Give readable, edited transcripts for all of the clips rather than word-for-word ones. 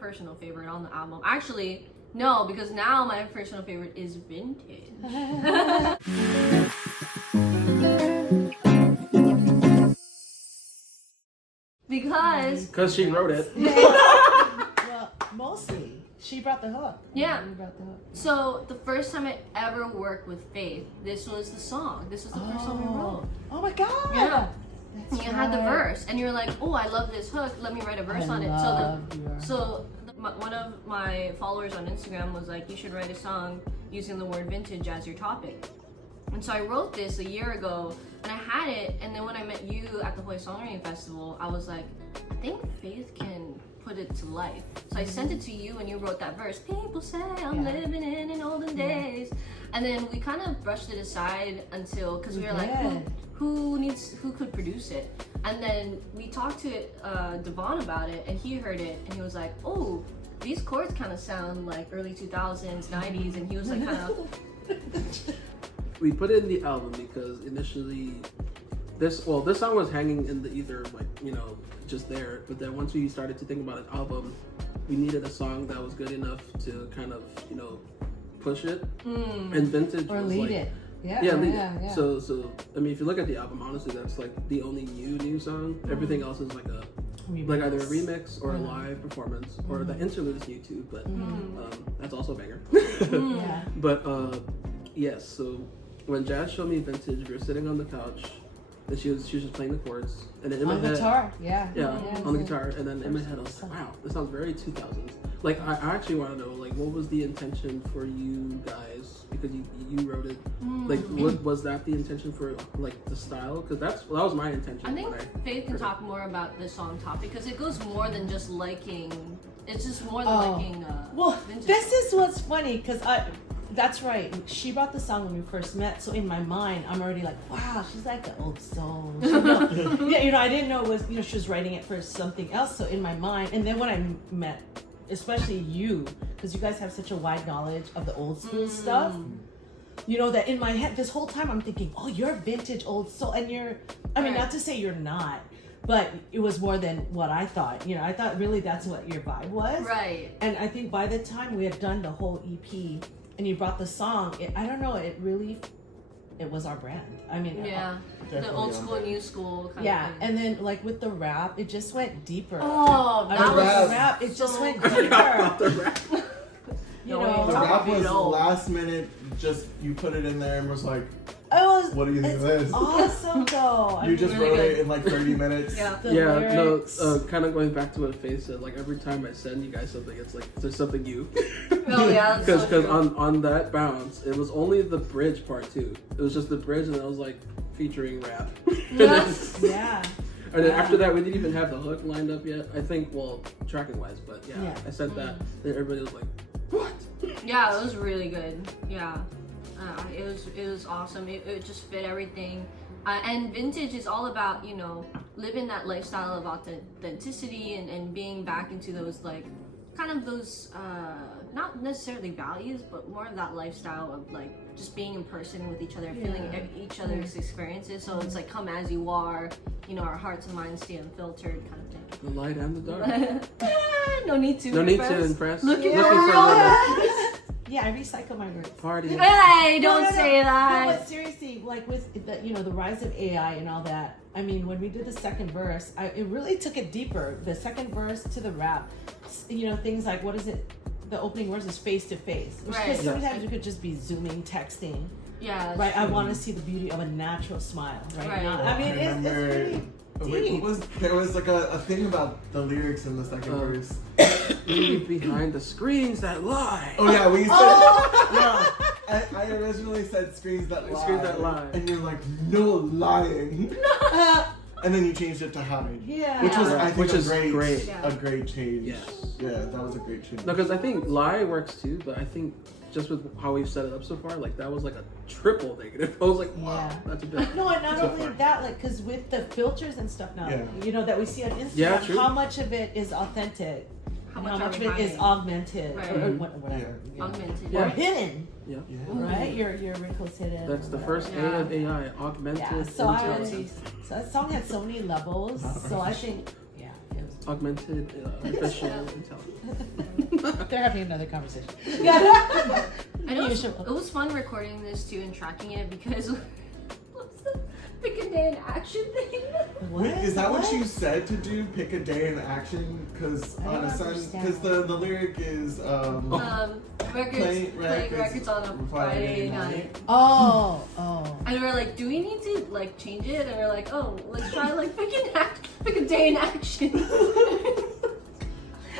personal favorite on the album. Actually, no, because now my personal favorite is Vintage. Because she wrote it. Well, mostly. She brought the hook. Yeah. You brought the hook. So the first time I ever worked with Faith, this was the song. This was the first song we wrote. Oh my god. Yeah. That's You had the verse, and you're like, "Oh, I love this hook. Let me write a verse on it." One of my followers on Instagram was like, "You should write a song using the word vintage as your topic." And so I wrote this a year ago, and I had it. And then when I met you at the Hawaii Songwriting Festival, I was like, "I think Faith can put it to life." So I sent it to you, and you wrote that verse. People say I'm living in an olden days, and then we kind of brushed it aside until because we were like, who could produce it? And then we talked to Devon about it, and he heard it, and he was like, "Oh, these chords kind of sound like early 2000s, 90s," and he was like, kind of. We put it in the album because initially, this song was hanging in the ether, like, you know, just there. But then once we started to think about an album, we needed a song that was good enough to kind of, you know, push it. And Vintage or was lead like, it. Yeah, lead it. So I mean, if you look at the album, honestly, that's like the only new song. Everything else is like a like either a remix or a live performance, or the interlude is new too, but that's also a banger. But yes, so when Jazz showed me Vintage, we were sitting on the couch, and she was just playing the chords, and then in my head, guitar, on the guitar, and then in my head I was like, wow, this sounds very 2000s. Like I actually want to know, like, what was the intention for you guys, because you wrote it, like what was that the intention for, like, the style? Because that was my intention. I think Faith can talk more about this song topic, because it goes more than just liking. It's just more than liking. Vintage. This is what's funny, because that's right. She brought the song when we first met, so in my mind, I'm already like, wow, she's like an old soul. I didn't know it was, she was writing it for something else. So in my mind, and then when I met, especially you, because you guys have such a wide knowledge of the old school stuff, that in my head, this whole time I'm thinking, oh, you're vintage old soul, and not to say you're not, but it was more than what I thought. I thought really that's what your vibe was. Right. And I think by the time we had done the whole EP, and you brought the song, I don't know, it was our brand. I mean, the old school, new school kind of thing. And then like with the rap, it just went deeper. Oh, that was the rap. It just went I forgot about the rap. The rap was last minute. Just you put it in there and was like, what do you think of this? Awesome though. You just wrote it in like 30 minutes. Kind of going back to what Faith said, like every time I send you guys something, it's like there's something new. Because on that bounce, it was only the bridge part too. It was just the bridge, and I was like featuring rap. Yes. And then after that, we didn't even have the hook lined up yet. I think, well, tracking wise, but I said that, and everybody was like, "What?" Yeah, it was really good. Yeah, it was awesome. It just fit everything. And Vintage is all about, living that lifestyle of authenticity and being back into those, like, kind of those, not necessarily values, but more of that lifestyle of, like, just being in person with each other, feeling each other's experiences. So it's like, come as you are, our hearts and minds stay unfiltered kind of thing. The light and the dark. No need to impress. Looking for love. Yeah, I recycle my words. Party. Hey, don't say that. No, but seriously, like with the rise of AI and all that. I mean, when we did the second verse, it really took it deeper. The second verse to the rap, things like, what is it? The opening words is face to face. Because sometimes you could just be zooming, texting. Yeah. Right. I want to see the beauty of a natural smile. Right. Now. I mean, it's really deep. There was like a thing about the lyrics in the second verse. Leave behind the screens that lie. Oh yeah, we said I originally said screens that lie. Screens that lie. And you're like, no lying. And then you changed it to hide. Yeah. Which was I think great. A great change. Yes. Yeah, that was a great change. No, because I think lie works too, but I think just with how we've set it up so far, like that was like a triple negative. I was like, wow, that's a bit. No, and not only that, like, because with the filters and stuff now, that we see on Instagram, how much of it is authentic, how much of it is augmented, or whatever, augmented, or hidden. Yeah. Right, your wrinkles hidden. That's the first A of AI, augmented. Yeah. So that song had so many levels. So I think, augmented artificial intelligence. they're having another conversation. Yeah. I know it was fun recording this too and tracking it because what's the pick a day in action thing? Wait, is that what you said to do? Pick a day in action? Because the lyric is playing records on a Friday night. Oh. And we're like, do we need to like change it? And we're like, oh, let's try like pick a day in action.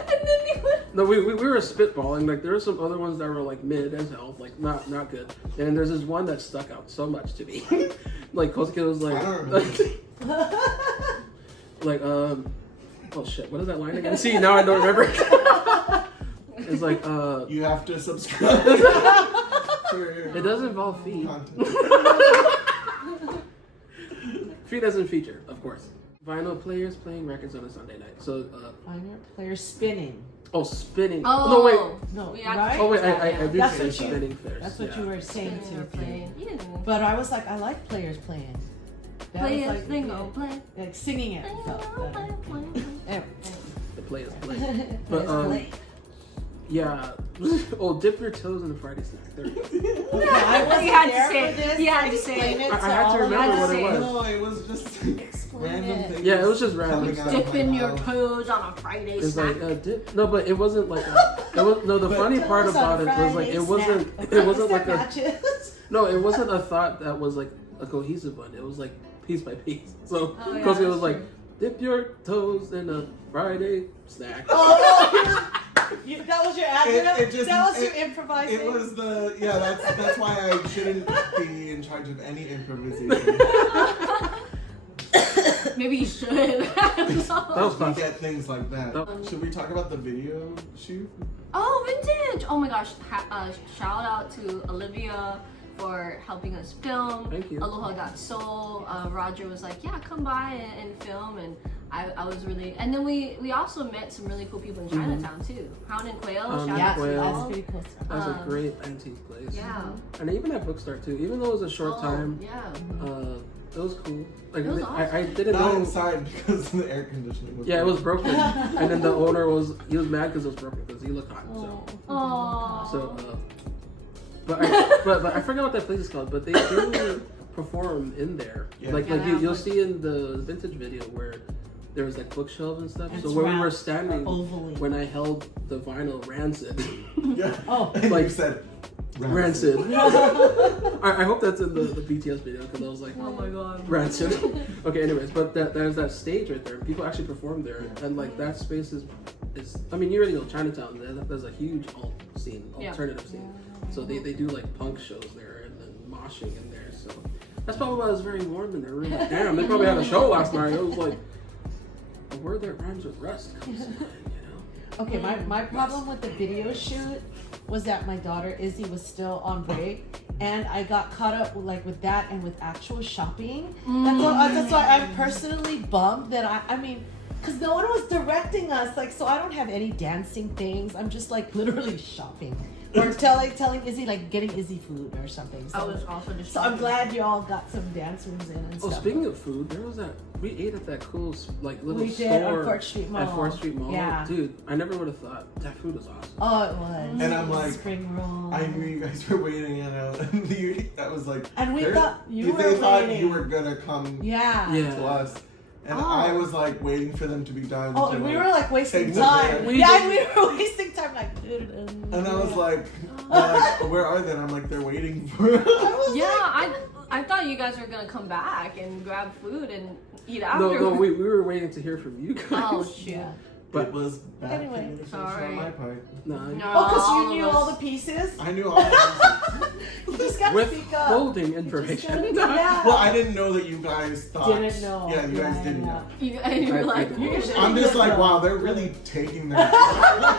And then no, we were spitballing. Like there were some other ones that were like mid as hell, like not good. And there's this one that stuck out so much to me. Like Kosuke was like, oh shit, what is that line again? See, now I don't remember. It's like you have to subscribe. It does involve feet. Feet doesn't feature, of course. Vinyl players playing records on a Sunday night. So vinyl players spinning. Oh, spinning. Oh no, wait. No, right? Oh wait, I do that's say spinning first. That's what you were saying too. Yeah. But I was like, I like players playing. Players play. Like singing it felt better. The players play. But yeah. Oh, dip your toes in the Friday snack. There we go. I wasn't there for this. You had to say it. I had to remember what it was. No, it was just random things. Yeah, it was just random. Dipping your toes on a Friday snack. It's like dip. No, but it wasn't like the funny part about it was like it wasn't like it wasn't a thought that was like a cohesive one. It was like piece by piece. So because it was like dip your toes in a Friday snack. That was your acronym? That was your improvising? It was that's why I shouldn't be in charge of any improvisation. Maybe you should. That was fun. We get things like that. Should we talk about the video shoot? Oh, vintage! Oh my gosh. Shout out to Olivia for helping us film. Thank you. Aloha Got Soul. Roger was like, yeah, come by and film. And I was really, and then we also met some really cool people in Chinatown too. Hound and Quail, shout out to that's y'all. pretty cool. That's a great antique place. Yeah. And even at Bookstore too. Even though it was a short time. Yeah. It was cool. Like It was awesome. I didn't Not know inside because the air conditioning was it was broken. And then the owner was mad because it was broken because he looked hot. So Aww. so but I forgot what that place is called. But they do perform in there. Yeah. Like you'll see in the vintage video where there was like bookshelf and stuff. It's so where we were round, standing ovally. when I held the vinyl Rancid. Yeah. Oh. And Like- you said Rancid. I hope that's in the BTS video because I was like, Oh my god. Rancid. Okay, anyways, but there's that stage right there. People actually perform there, and like that space is I mean, you already know Chinatown. There's a huge alternative scene. So they do like punk shows there and then moshing in there. So that's probably why it was very warm in there. We were like, damn, they probably had a show last night. It was like a word that rhymes with rest comes to mind, you know. Okay, my problem with the video shoot was that my daughter Izzy was still on break, and I got caught up with that and with actual shopping. That's why I'm personally bummed that I mean, because no one was directing us, like, so I don't have any dancing things. I'm just like literally shopping or telling Izzy, like getting Izzy food or something. So, I was also just. so I'm glad you all got some dance rooms in and stuff. Oh, speaking of food, there was we ate at that cool like little We store did on 4th Street Mall. at 4th Street Mall. Yeah. Dude, I never would have thought that food was awesome. Oh, it was. And I'm like, spring roll. I knew you guys were waiting it out. And that was like, And we thought you they were thought waiting. you were gonna come Yeah. to us. And I was like waiting for them to be done. Oh, to, and we like, were like wasting take the time. bit. Yeah, we were wasting time. Like, And I was like, where are they? And I'm like, they're waiting for us. I thought you guys were gonna come back and grab food and eat after. No, we were waiting to hear from you guys. Oh shoot. Yeah. But it was bad Anyway. communication Sorry. on my part. no. Oh, because you knew all the pieces? I knew all of You just got to speak up. Withholding information. Yeah. Well, I didn't know that you guys thought. Didn't know. Yeah, you guys didn't know. And you were I like, didn't. I'm just like, wow, they're really taking their time.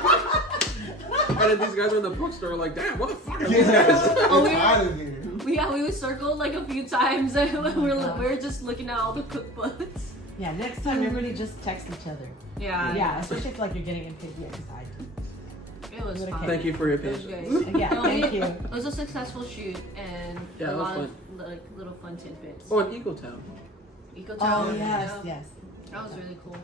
And then these guys are in the bookstore like, damn, what the fuck are these Yeah, guys? Oh, it's out of here. we circled like a few times and we were just looking at all the cookbooks. Yeah, next time everybody just text each other. Yeah. Yeah, especially if like you're getting impatient because I do. It was Okay. fun. Thank you for your It was patience. great. Yeah, thank you. It was a successful shoot and Yeah, a it was lot fun. of like little fun tidbits. Oh, in Eco Town. Eco Oh, Town. yes, yeah. yes. That was really cool.